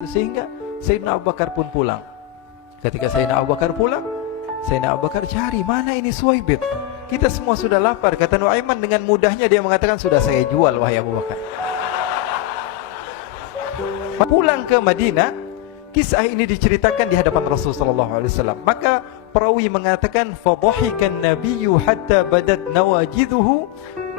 Sehingga Sayyidina Abu Bakar pun pulang. Ketika Sayyidina Abu Bakar pulang, Sayyidina Abu Bakar cari, mana ini Suwaibit? Kita semua sudah lapar. Kata Nuaiman dengan mudahnya dia mengatakan, sudah saya jual wahai Abu Bakar. Pulang ke Madinah, kisah ini diceritakan di hadapan Rasulullah SAW. Maka perawi mengatakan, fadhahikan nabiyyu hatta badat nawajiduhu.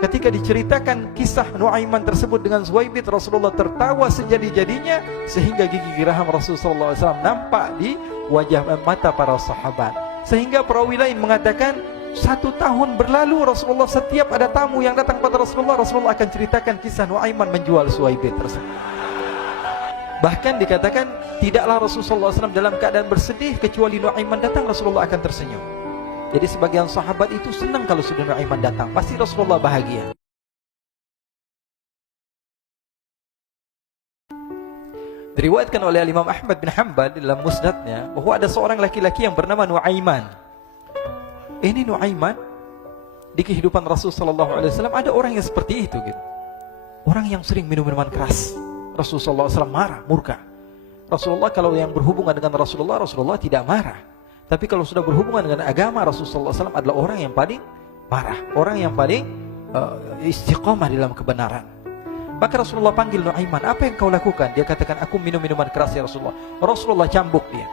Ketika diceritakan kisah Nuaiman tersebut dengan Suwaibit, Rasulullah tertawa sejadi-jadinya sehingga gigi geraham Rasulullah SAW nampak di wajah mata para sahabat. Sehingga perawi lain mengatakan 1 tahun berlalu Rasulullah setiap ada tamu yang datang pada Rasulullah, Rasulullah akan ceritakan kisah Nuaiman menjual Suwaibit tersebut. Bahkan dikatakan tidaklah Rasulullah SAW dalam keadaan bersedih kecuali Nuaiman datang Rasulullah akan tersenyum. Jadi sebagian sahabat itu senang kalau sudah Nuaiman datang, pasti Rasulullah bahagia. Diriwayatkan oleh Imam Ahmad bin Hanbal dalam musnadnya bahwa ada seorang laki-laki yang bernama Nuaiman. Ini Nuaiman di kehidupan Rasulullah SAW ada orang yang seperti itu gitu. Orang yang sering minum minuman keras. Rasulullah SAW marah, murka. Rasulullah kalau yang berhubungan dengan Rasulullah tidak marah. Tapi kalau sudah berhubungan dengan agama, Rasulullah SAW adalah orang yang paling marah, orang yang paling istiqamah dalam kebenaran. Maka Rasulullah panggil Nuaiman, apa yang kau lakukan? Dia katakan, aku minum minuman keras ya Rasulullah. Rasulullah cambuk dia.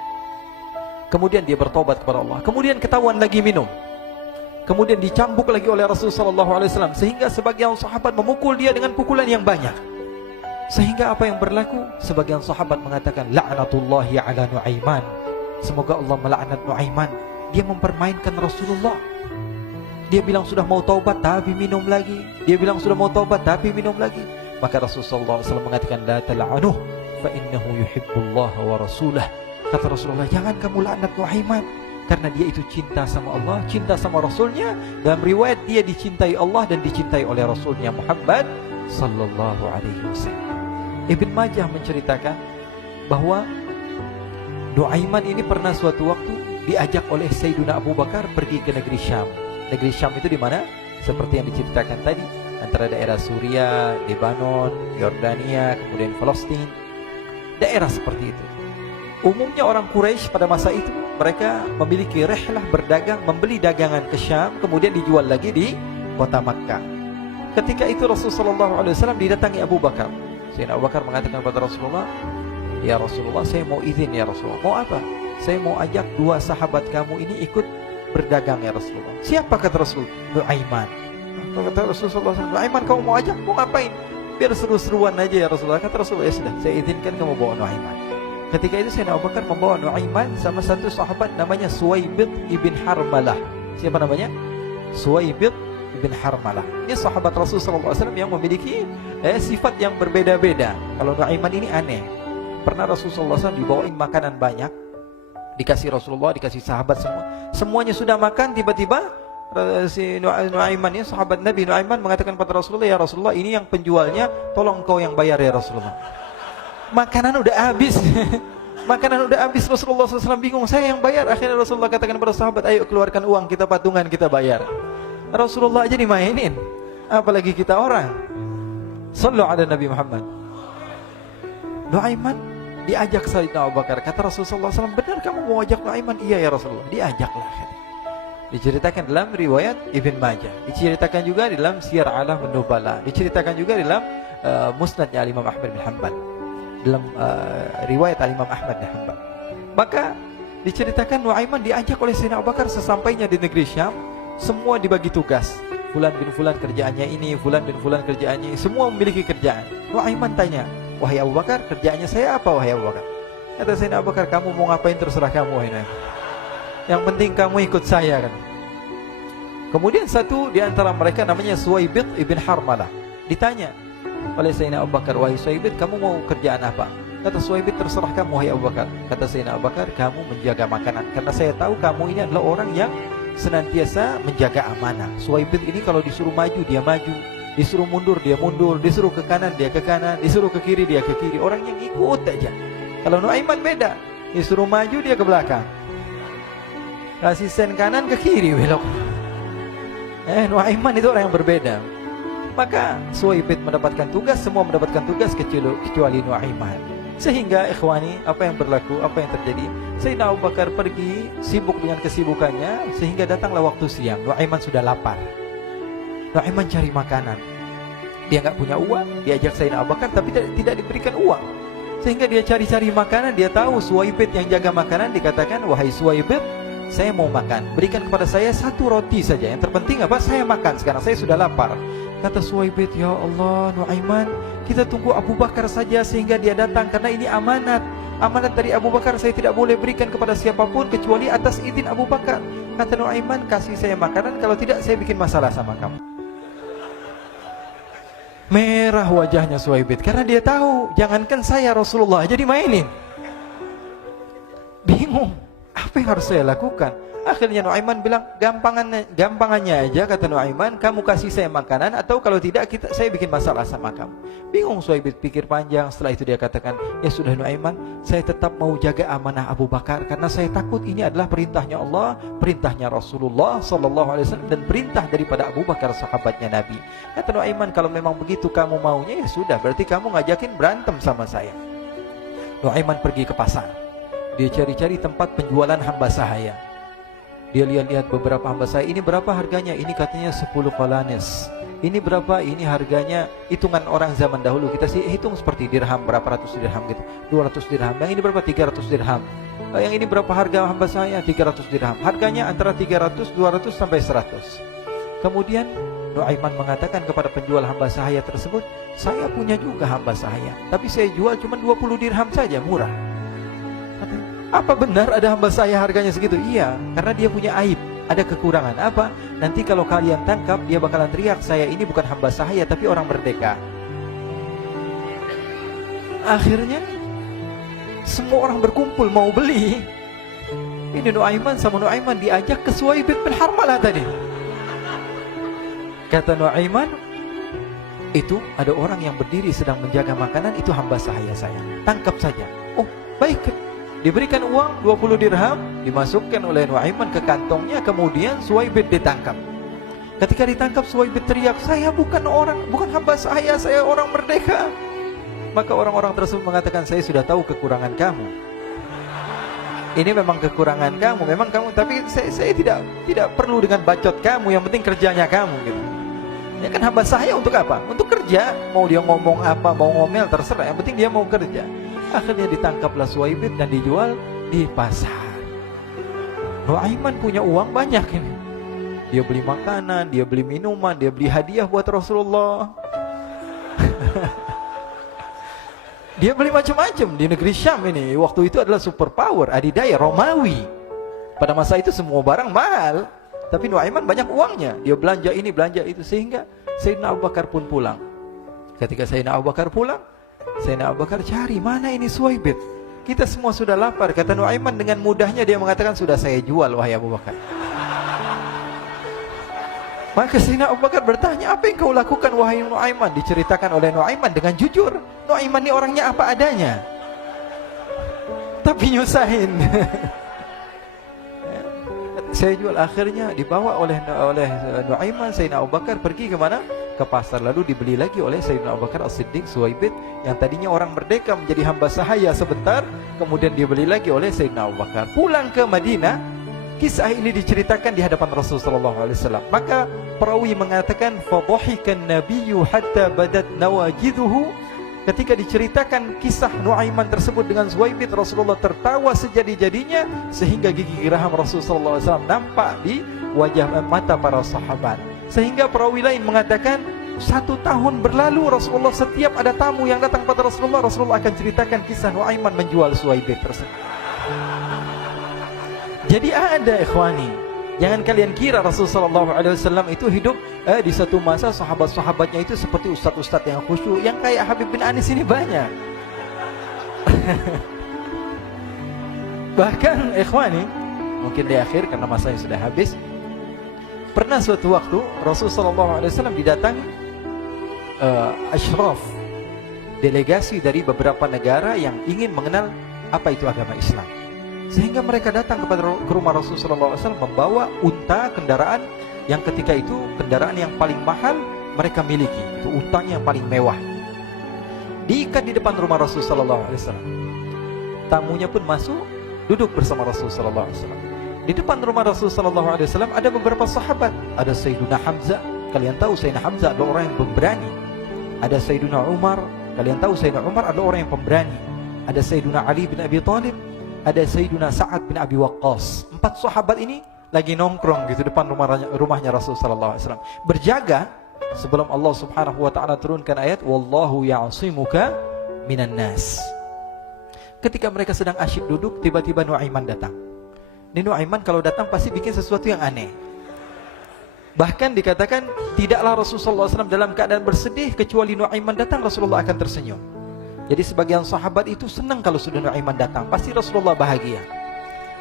Kemudian dia bertobat kepada Allah. Kemudian ketahuan lagi minum. Kemudian dicambuk lagi oleh Rasulullah SAW. Sehingga sebagian sahabat memukul dia dengan pukulan yang banyak. Sehingga apa yang berlaku? Sebagian sahabat mengatakan, la'natullahi ala Nuaiman. Semoga Allah melaknat Nuaiman. Dia mempermainkan Rasulullah. Dia bilang sudah mau taubat tapi minum lagi. Dia bilang sudah mau taubat tapi minum lagi. Maka Rasulullah SAW mengatakan, la tal'anuh fa innahu yuhibbullah wa rasulah. Kata Rasulullah, jangan kamu laknat Nuaiman, karena dia itu cinta sama Allah, cinta sama Rasulnya. Dalam riwayat dia dicintai Allah dan dicintai oleh Rasulnya Muhammad sallallahu alaihi wasallam. Ibn Majah menceritakan bahwa Nuaiman ini pernah suatu waktu diajak oleh Sayyidina Abu Bakar pergi ke negeri Syam. Negeri Syam itu di mana? Seperti yang diceritakan tadi, antara daerah Suriah, Lebanon, Yordania, kemudian Palestina. Daerah seperti itu. Umumnya orang Quraisy pada masa itu mereka memiliki rihlah berdagang, membeli dagangan ke Syam, kemudian dijual lagi di kota Makkah. Ketika itu Rasulullah SAW didatangi Abu Bakar. Sayyidina Abu Bakar mengatakan kepada Rasulullah, ya Rasulullah, saya mau izin ya Rasulullah. Mau apa? Saya mau ajak 2 sahabat kamu ini ikut berdagang ya Rasulullah. Siapa kata Rasul? Nuaiman. Kata Rasulullah, Nuaiman kamu mau ajak? Mau ngapain? Biar seru-seruan aja ya Rasulullah. Kata Rasulullah, ya sudah, saya izinkan kamu bawa Nuaiman. Ketika itu Sayyidina Abu Bakar membawa Nuaiman sama satu sahabat namanya Suwaibit ibn Harmalah. Siapa namanya? Suwaibit ibn Harmalah. Ini sahabat Rasulullah SAW yang memiliki sifat yang berbeda-beda. Kalau Nuaiman ini aneh. Pernah Rasulullah SAW dibawain makanan banyak, dikasih Rasulullah, dikasih sahabat semua. Semuanya sudah makan, tiba-tiba si Nuaiman ini, sahabat Nabi Nuaiman mengatakan kepada Rasulullah, ya Rasulullah, ini yang penjualnya, tolong kau yang bayar ya Rasulullah. Makanan udah habis. Makanan udah habis, Rasulullah SAW bingung, saya yang bayar. Akhirnya Rasulullah katakan kepada sahabat, ayo keluarkan uang, kita patungan, kita bayar. Rasulullah aja dimainin, apalagi kita orang. Sallu ala Nabi Muhammad. Nuaiman diajak Sayyidina Abu Bakar. Kata Rasulullah SAW, benar kamu mau ajak Nuaiman? Iya ya Rasulullah. Diajaklah. Diceritakan dalam riwayat Ibn Majah. Diceritakan juga dalam Siyar A'lam An-Nubala. Diceritakan juga dalam musnadnya Imam Ahmad bin Hanbal. Dalam riwayat Imam Ahmad bin Hanbal. Maka diceritakan Nuaiman diajak oleh Sayyidina Abu Bakar. Sesampainya di negeri Syam, semua dibagi tugas. Fulan bin Fulan kerjaannya ini, Fulan bin Fulan kerjaannya ini. Semua memiliki kerjaan. Nuaiman tanya, wahai Abu Bakar, kerjaannya saya apa wahai Abu Bakar? Kata Sayyidina Abu Bakar, kamu mau ngapain terserah kamu wahai Nabi. Yang penting kamu ikut saya kan. Kemudian satu di antara mereka namanya Suwaibit ibn Harmalah. Ditanya oleh Sayyidina Abu Bakar, wahai Suwaibit, kamu mau kerjaan apa? Kata Suwaibit, terserah kamu wahai Abu Bakar. Kata Sayyidina Abu Bakar, kamu menjaga makanan, karena saya tahu kamu ini adalah orang yang senantiasa menjaga amanah. Suwaibit ini kalau disuruh maju dia maju, disuruh mundur dia mundur, disuruh ke kanan dia ke kanan, disuruh ke kiri dia ke kiri. Orang yang ikut aja. Kalau Nuaiman beda, disuruh maju dia ke belakang, kasih sen kanan ke kiri belok. Nuaiman itu orang yang berbeda. Maka Suwaibit mendapatkan tugas, semua mendapatkan tugas kecuali Nuaiman. Sehingga ikhwani, apa yang berlaku, apa yang terjadi? Sayyidina Abu Bakar pergi sibuk dengan kesibukannya, sehingga datanglah waktu siang. Nuaiman sudah lapar. Nuaiman cari makanan. Dia nggak punya uang, diajak Sayyidina Abu Bakar tapi tidak diberikan uang. Sehingga dia cari-cari makanan, dia tahu Suwaibid yang jaga makanan, dikatakan, "Wahai Suwaibid, saya mau makan, berikan kepada saya 1 roti saja. Yang terpenting apa? Saya makan sekarang, saya sudah lapar." Kata Suwaibid, "Ya Allah, Nuaiman, kita tunggu Abu Bakar saja sehingga dia datang, karena ini amanat. Amanat dari Abu Bakar, saya tidak boleh berikan kepada siapapun kecuali atas izin Abu Bakar." Kata Nuaiman, "Kasih saya makanan, kalau tidak saya bikin masalah sama kamu." Merah wajahnya Suwaibid, karena dia tahu, jangankan saya, Rasulullah aja dimainin. Bingung, apa yang harus saya lakukan? Akhirnya Nuaiman bilang, gampangannya aja, kata Nuaiman, kamu kasih saya makanan, atau kalau tidak saya bikin masalah sama kamu. Bingung Suwaibid, pikir panjang. Setelah itu dia katakan, "Ya sudah Nuaiman, saya tetap mau jaga amanah Abu Bakar, karena saya takut ini adalah perintahnya Allah, perintahnya Rasulullah SAW, dan perintah daripada Abu Bakar sahabatnya Nabi." Kata Nuaiman, "Kalau memang begitu kamu maunya, ya sudah, berarti kamu ngajakin berantem sama saya." Nuaiman pergi ke pasar. Dia cari-cari tempat penjualan hamba sahaya. Dia lihat-lihat beberapa hamba sahaya. Ini berapa harganya? Ini katanya 10 qalanis. Ini berapa? Ini harganya, hitungan orang zaman dahulu, kita sih hitung seperti dirham, berapa ratus dirham gitu, 200 dirham. Yang ini berapa? 300 dirham. Yang ini berapa harga hamba sahaya? 300 dirham. Harganya antara 300, 200 sampai 100. Kemudian Nuaiman mengatakan kepada penjual hamba sahaya tersebut, "Saya punya juga hamba sahaya, tapi saya jual cuma 20 dirham saja, murah." "Apa benar ada hamba saya harganya segitu?" "Iya, karena dia punya aib, ada kekurangan." "Apa?" "Nanti kalau kalian tangkap, dia bakalan teriak, saya ini bukan hamba sahaya tapi orang merdeka." Akhirnya semua orang berkumpul mau beli. Ini Nuaiman sama Nuaiman diajak ke Suwaibid bin Harmalah tadi. Kata Nuaiman, "Itu ada orang yang berdiri sedang menjaga makanan, itu hamba sahaya saya, tangkap saja." "Oh, baik." Diberikan uang 20 dirham, dimasukkan oleh Nuaiman ke kantongnya, kemudian Suwaibid ditangkap. Ketika ditangkap, Suwaibid teriak, "Saya bukan hamba saya orang merdeka." Maka orang-orang tersebut mengatakan, "Saya sudah tahu kekurangan kamu. Ini memang kekurangan kamu, memang kamu, tapi saya tidak perlu dengan bacot kamu, yang penting kerjanya kamu gitu. Ya kan hamba saya untuk apa? Untuk kerja. Mau dia ngomong apa, mau ngomel terserah, yang penting dia mau kerja." Akhirnya ditangkaplah Suwaibid dan dijual di pasar. Nuaiman punya uang banyak ini. Dia beli makanan, dia beli minuman, dia beli hadiah buat Rasulullah. Dia beli macam-macam di negeri Syam ini. Waktu itu adalah superpower, adidaya, Romawi. Pada masa itu semua barang mahal, tapi Nuaiman banyak uangnya. Dia belanja ini, belanja itu, sehingga Sayyidina Abu Bakar pun pulang. Ketika Sayyidina Abu Bakar pulang, Sayyidina Abu Bakar cari, mana ini Suwaibid? Kita semua sudah lapar. Kata Nuaiman dengan mudahnya dia mengatakan, "Sudah saya jual wahai Abu Bakar." Maka Sayyidina Abu Bakar bertanya, "Apa yang kau lakukan wahai Nuaiman?" Diceritakan oleh Nuaiman dengan jujur. Nuaiman ini orangnya apa adanya, tapi nyusahin. Saya jual. Akhirnya dibawa oleh Nuaiman, Sayyidina Abu Bakar pergi ke mana? Ke pasar. Lalu dibeli lagi oleh Sayyidina Abu Bakar As-Siddiq Suwaibid, yang tadinya orang merdeka menjadi hamba sahaya sebentar, kemudian dibeli lagi oleh Sayyidina Abu Bakar. Pulang ke Madinah, kisah ini diceritakan di hadapan Rasulullah SAW. Maka perawi mengatakan, "Fadhahikan nabiyyu hatta badat nawajiduhu." Ketika diceritakan kisah Nuaiman tersebut dengan Suwaibid, Rasulullah tertawa sejadi-jadinya, sehingga gigi geraham Rasulullah SAW nampak di wajah mata para sahabat. Sehingga perawi lain mengatakan, 1 tahun berlalu, Rasulullah setiap ada tamu yang datang pada Rasulullah akan ceritakan kisah Nuaiman menjual Suwaibid tersebut. Jadi ada ikhwani, jangan kalian kira Rasulullah SAW itu hidup di satu masa sahabat-sahabatnya itu seperti ustaz-ustaz yang khusyuk, yang kayak Habib bin Anis ini banyak. Bahkan ikhwani, mungkin di akhir karena masanya sudah habis, pernah suatu waktu Rasulullah SAW didatangi asyraf, delegasi dari beberapa negara yang ingin mengenal apa itu agama Islam. Sehingga mereka datang ke rumah Rasulullah SAW membawa unta, kendaraan yang ketika itu kendaraan yang paling mahal mereka miliki, itu untanya yang paling mewah. diikat di depan rumah Rasul sallallahu alaihi wasallam. Tamunya pun masuk, duduk bersama Rasul sallallahu alaihi wasallam. Di depan rumah Rasul sallallahu alaihi wasallam ada beberapa sahabat. Ada Sayyiduna Hamzah. Kalian tahu Sayyidina Hamzah adalah orang yang pemberani. Ada Sayyiduna Umar. Kalian tahu Sayyidina Umar adalah orang yang pemberani. Ada Sayyiduna Ali bin Abi Thalib. Ada Sayyiduna Sa'ad bin Abi Waqqas. 4 sahabat ini lagi nongkrong gitu depan rumahnya Rasul sallallahu alaihi wasallam. Berjaga sebelum Allah Subhanahu wa taala turunkan ayat wallahu ya'simuka minan nas. Ketika mereka sedang asyik duduk, tiba-tiba Nuaiman datang. Ini Nuaiman kalau datang pasti bikin sesuatu yang aneh. Bahkan dikatakan tidaklah Rasulullah SAW dalam keadaan bersedih kecuali Nuaiman datang, Rasulullah akan tersenyum. Jadi sebagian sahabat itu senang kalau sudah Nuaiman datang, pasti Rasulullah bahagia.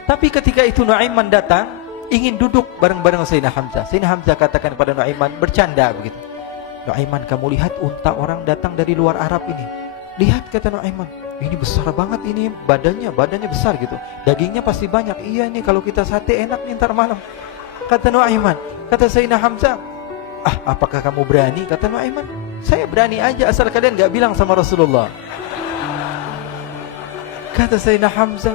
Tapi ketika itu Nuaiman datang, ingin duduk bareng-bareng Sayyidina Hamzah. Sayyidina Hamzah katakan kepada Nuaiman, bercanda begitu. Nuaiman, kamu lihat unta orang datang dari luar Arab ini. Lihat, kata Nuaiman, ini besar banget ini, badannya besar gitu. Dagingnya pasti banyak. Iya nih kalau kita sate enak nih ntar malam. Kata Nuaiman. Kata Sayyidina Hamzah, apakah kamu berani? Kata Nuaiman, saya berani aja asal kalian gak bilang sama Rasulullah. Kata Sayyidina Hamzah,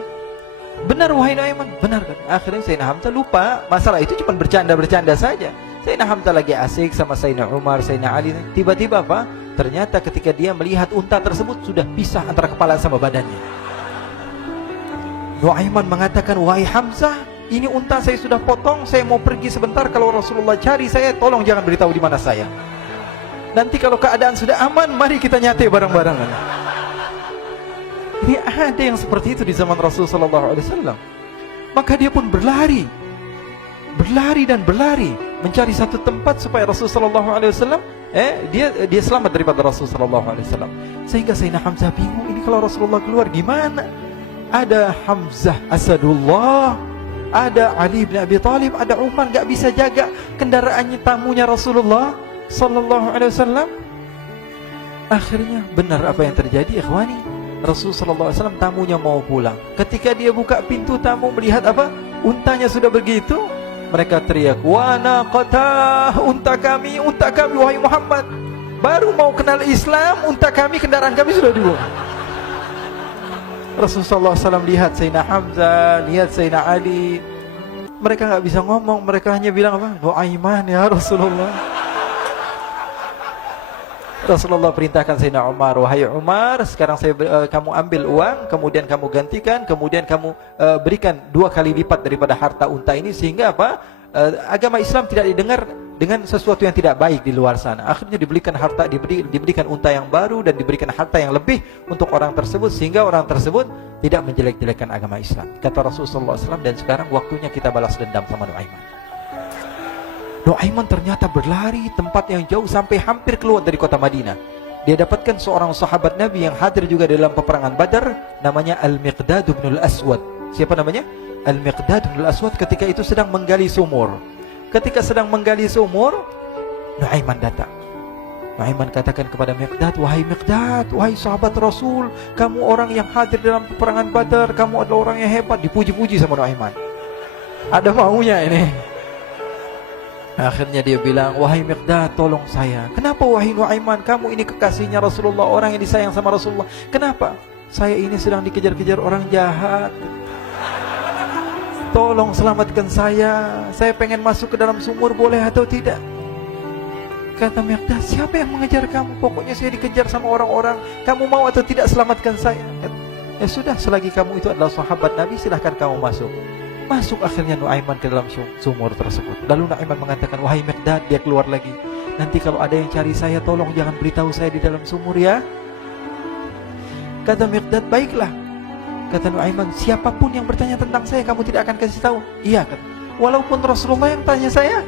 benar wahai Nuaiman, benar kan? Akhirnya Sayyidina Hamzah lupa masalah itu, cuma bercanda-bercanda saja. Sayyidina Hamzah lagi asik sama Sayyidina Umar, Sayyidina Ali. Tiba-tiba apa? Ternyata ketika dia melihat unta tersebut sudah pisah antara kepala sama badannya. Nuaiman mengatakan, wahai Hamzah, ini unta saya sudah potong, saya mau pergi sebentar. Kalau Rasulullah cari saya, tolong jangan beritahu di mana saya. Nanti kalau keadaan sudah aman, mari kita nyate bareng-bareng. Ini ada yang seperti itu di zaman Rasulullah SAW. Maka dia pun berlari dan berlari mencari satu tempat supaya Rasulullah SAW dia selamat daripada Rasulullah SAW. Sehingga Sayyidina Hamzah bingung, ini kalau Rasulullah keluar gimana? Ada Hamzah Asadullah, ada Ali bin Abi Thalib, ada Umar, gak bisa jaga kendaraannya tamunya Rasulullah sallallahu alaihi wasallam. Akhirnya benar apa yang terjadi, ikhwani. Rasul sallallahu alaihi wasallam tamunya mau pulang. Ketika dia buka pintu tamu melihat apa? Untanya sudah begitu. Mereka teriak, wa naqatah, unta kami wahai Muhammad. Baru mau kenal Islam, unta kami, kendaraan kami sudah dibuang. Rasulullah SAW lihat Sayyidina Hamzah, lihat Sayyidina Ali. Mereka gak bisa ngomong, mereka hanya bilang apa? Nuaiman ya Rasulullah. Rasulullah perintahkan Sayyidina Umar, wahai Umar, sekarang kamu ambil uang, kemudian kamu gantikan, kemudian kamu berikan 2 kali lipat daripada harta unta ini, sehingga apa? Agama Islam tidak didengar dengan sesuatu yang tidak baik di luar sana. Akhirnya diberikan harta, diberikan unta yang baru dan diberikan harta yang lebih untuk orang tersebut, sehingga orang tersebut tidak menjelek-jelekan agama Islam. Kata Rasulullah SAW, dan sekarang waktunya kita balas dendam sama Nuaiman. Nuaiman ternyata berlari tempat yang jauh sampai hampir keluar dari kota Madinah. Dia dapatkan seorang sahabat Nabi yang hadir juga dalam peperangan Badar, namanya Al-Miqdad bin Al-Aswad. Siapa namanya? Al-Miqdad bin Al-Aswad ketika itu sedang menggali sumur. Ketika sedang menggali sumur, Nuaiman datang. Nuaiman katakan kepada Miqdad, wahai Miqdad, wahai sahabat Rasul, kamu orang yang hadir dalam peperangan Badar, kamu adalah orang yang hebat. Dipuji-puji sama Nuaiman. Ada maunya ini. Akhirnya dia bilang, wahai Miqdad, tolong saya. Kenapa wahai Nuaiman? Kamu ini kekasihnya Rasulullah, orang yang disayang sama Rasulullah. Kenapa? Saya ini sedang dikejar-kejar orang jahat. Tolong selamatkan saya. Saya pengen masuk ke dalam sumur, boleh atau tidak? Kata Miqdad, siapa yang mengejar kamu? Pokoknya saya dikejar sama orang-orang. Kamu mau atau tidak selamatkan saya? Ya sudah, selagi kamu itu adalah sahabat Nabi, silahkan kamu masuk. Masuk akhirnya Nuaiman ke dalam sumur tersebut. Lalu Nuaiman mengatakan, wahai Miqdad, dia keluar lagi. Nanti kalau ada yang cari saya, tolong jangan beritahu saya di dalam sumur ya. Kata Miqdad, baiklah. Kata Nuaiman, siapapun yang bertanya tentang saya, kamu tidak akan kasih tahu. Iya, kata. Walaupun Rasulullah yang tanya saya.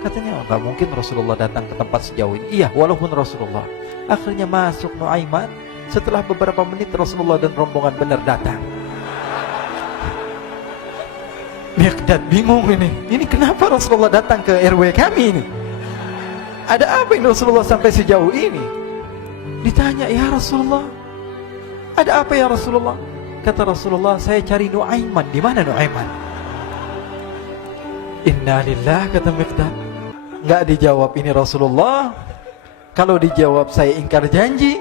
Katanya, enggak mungkin Rasulullah datang ke tempat sejauh ini. Iya, walaupun Rasulullah. Akhirnya masuk Nuaiman. Setelah beberapa menit Rasulullah dan rombongan benar datang. Miqdad bingung ini. Ini kenapa Rasulullah datang ke RW kami ini? Ada apa ini Rasulullah sampai sejauh ini? Ditanya, ya Rasulullah, ada apa ya Rasulullah? Kata Rasulullah, saya cari Nuaiman. Di mana Nuaiman? Innalillah, kata Miqdad. Enggak dijawab ini Rasulullah. Kalau dijawab saya ingkar janji.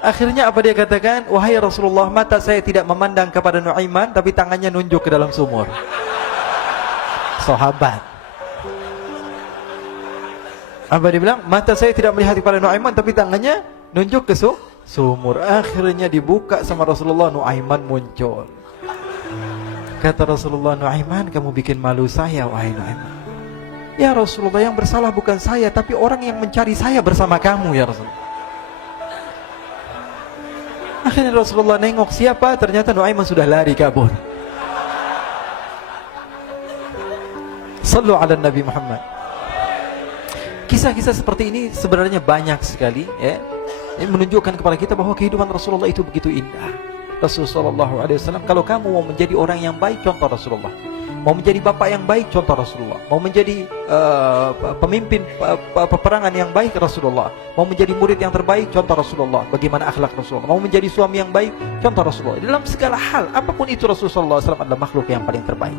Akhirnya apa dia katakan? Wahai Rasulullah, mata saya tidak memandang kepada Nuaiman, tapi tangannya nunjuk ke dalam sumur. Sahabat. Apa dia bilang? Mata saya tidak melihat kepada Nuaiman, tapi tangannya nunjuk ke sumur. Akhirnya dibuka sama Rasulullah, Nuaiman muncul. Kata Rasulullah, Nuaiman, kamu bikin malu saya, wahai Nuaiman. Ya Rasulullah, yang bersalah bukan saya, tapi orang yang mencari saya bersama kamu, ya Rasulullah. Akhirnya Rasulullah nengok, siapa? Ternyata Nuaiman sudah lari kabur. Sallu ala Nabi Muhammad. Kisah-kisah seperti ini sebenarnya banyak sekali, ya. Ini menunjukkan kepada kita bahwa kehidupan Rasulullah itu begitu indah. Rasulullah SAW, kalau kamu mau menjadi orang yang baik, contoh Rasulullah. Mau menjadi bapak yang baik, contoh Rasulullah. Mau menjadi pemimpin peperangan yang baik, Rasulullah. Mau menjadi murid yang terbaik, contoh Rasulullah. Bagaimana akhlak Rasulullah. Mau menjadi suami yang baik, contoh Rasulullah. Dalam segala hal, apapun itu, Rasulullah SAW adalah makhluk yang paling terbaik.